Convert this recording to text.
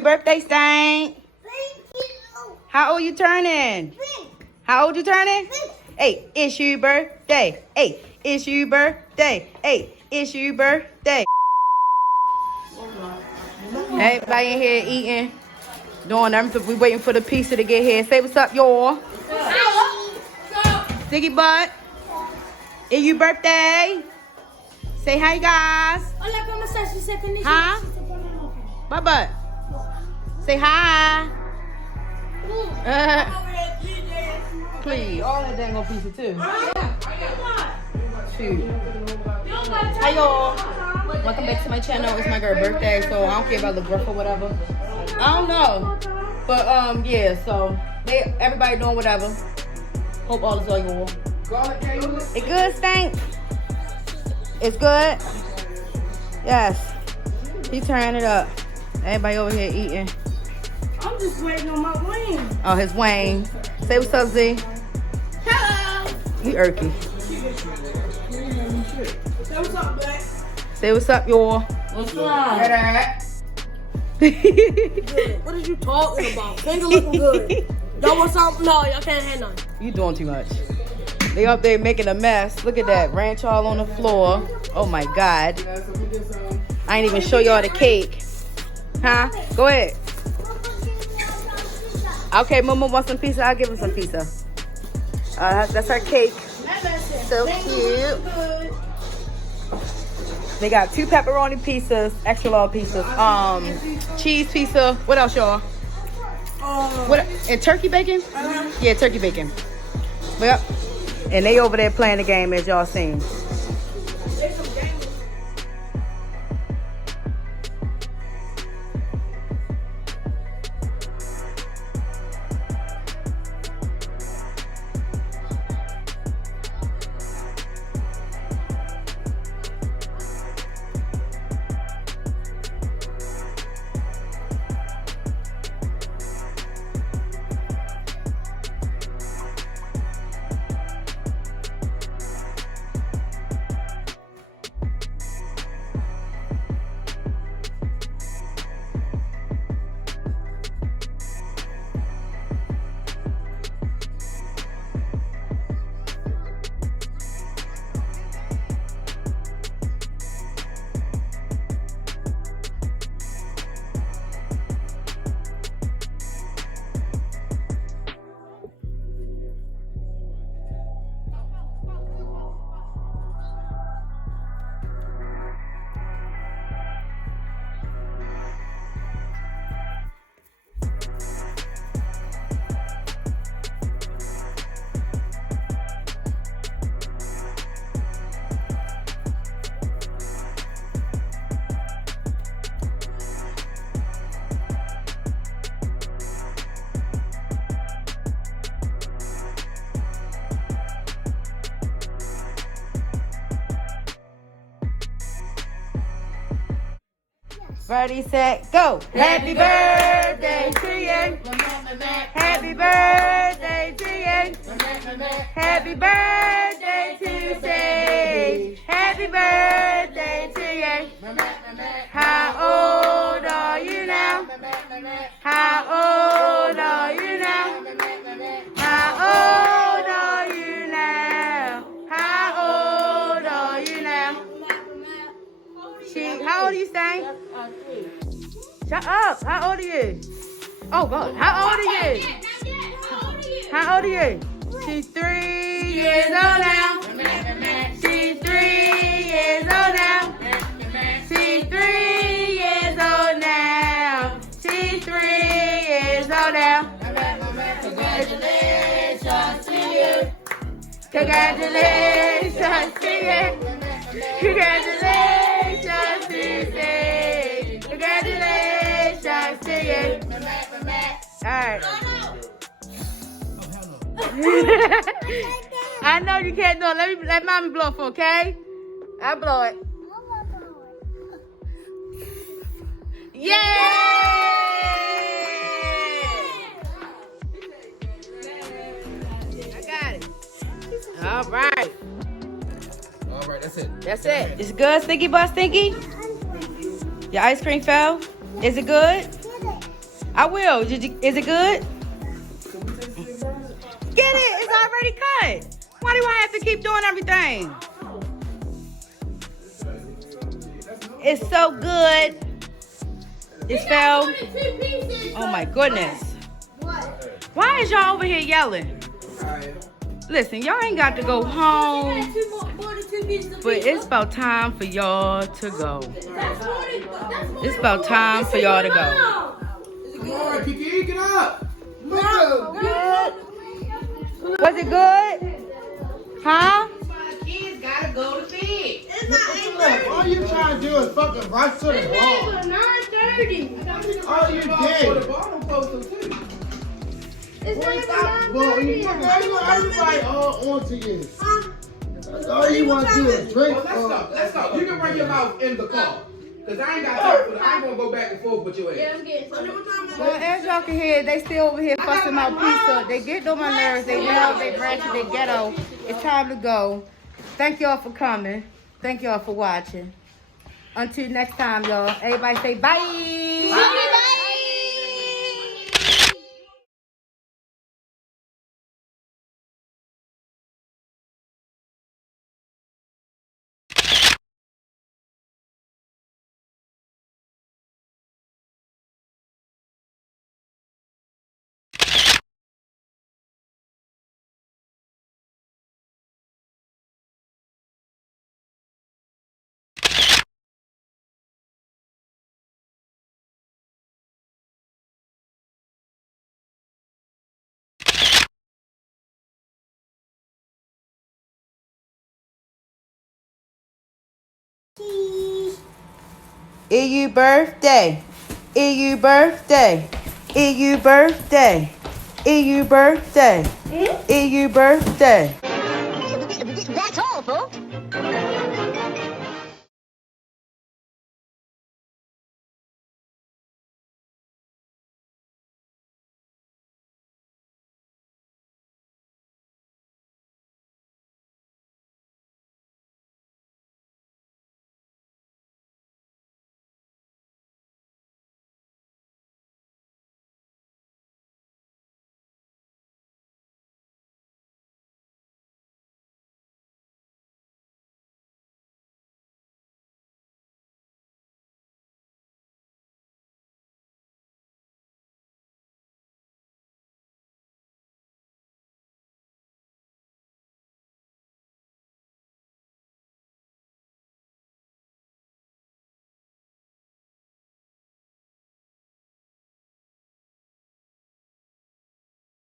Happy birthday, Stank. Thank you. How old you turning? How old you turning? 8. It's your birthday. 8. It's your birthday. 8. It's your birthday. Everybody in here eating, doing everything. We waiting for the pizza to get here. Say what's up, y'all. Sticky butt. It's your birthday. Say hi, guys. Hola, ¿cómo estás? Huh? Bye, butt. Say hi. Please, all that dang on pizza too. Shoot. Hi y'all. Welcome back to my channel. It's my girl's birthday, so I don't care about the rough or whatever. I don't know. But yeah, so everybody doing whatever. Hope all is well, y'all. It good, Stank? It's good? Yes. He turning it up. Everybody over here eating. I'm just waiting on my wing. Oh, his Wayne. Say what's up, Z. Hello. He irky. Say what's up, Black. Say what's up, y'all. What's up? Good. What are you talking about? Finger looking good. Y'all want something? No, y'all can't have none. You doing too much. They up there making a mess. Look at that. Ranch all on the floor. Oh my God. I ain't even show y'all the cake. Huh? Go ahead. Okay, Mama wants some pizza. I'll give him some pizza. That's our cake. So cute. They got 2 pepperoni pizzas, extra large pizzas, cheese pizza. What else, y'all? What? And turkey bacon? Yeah, turkey bacon. Yep. And they over there playing the game, as y'all seen. Ready, set, go. Happy birthday to you. Happy birthday to you. Happy birthday to say. Happy birthday to you. How old are you now? How old are you now? How old are you now? How old are you now? How old are you, Stan? Shut up. How old are you? Oh, God. How old are you? How old are you? She's 3 years old now. She's 3 years old now. She's 3 years old now. She's 3 years old now. Congratulations to you. Congratulations to you. Congratulations to you. Congratulations to you. All right. I know you can't do it. Let mommy blow for, okay? I'll blow it. Yay! I got it. All right. All right, that's it. That's it. It's good, Stinky Butt Stinky? Your ice cream fell? Is it good? I will. Is it good? Get it. It's already cut. Why do I have to keep doing everything? It's so good. It fell. Oh my goodness. Why is y'all over here yelling? Listen, y'all ain't got to go home. But it's about time for y'all to go. It's about time for y'all to go. Come on, Kiki, get up. Good. Was it good? Huh? Kids gotta go to bed. All you trying to do is fucking rush to the ball. 9:30. All you did. Everybody all onto you. That's all you want to do is drink. Let's go. You can run your mouth in the car. Because I ain't got time for that. I ain't going to go back and forth with your ass. Well, as y'all can hear, they still over here fussing about pizza. They get on my nerves. They yell, they ratchet, they ghetto. It's time to go. Thank y'all for coming. Thank y'all for watching. Until next time, y'all. Everybody say bye. Bye. EU birthday. EU birthday. EU birthday. EU birthday. EU birthday.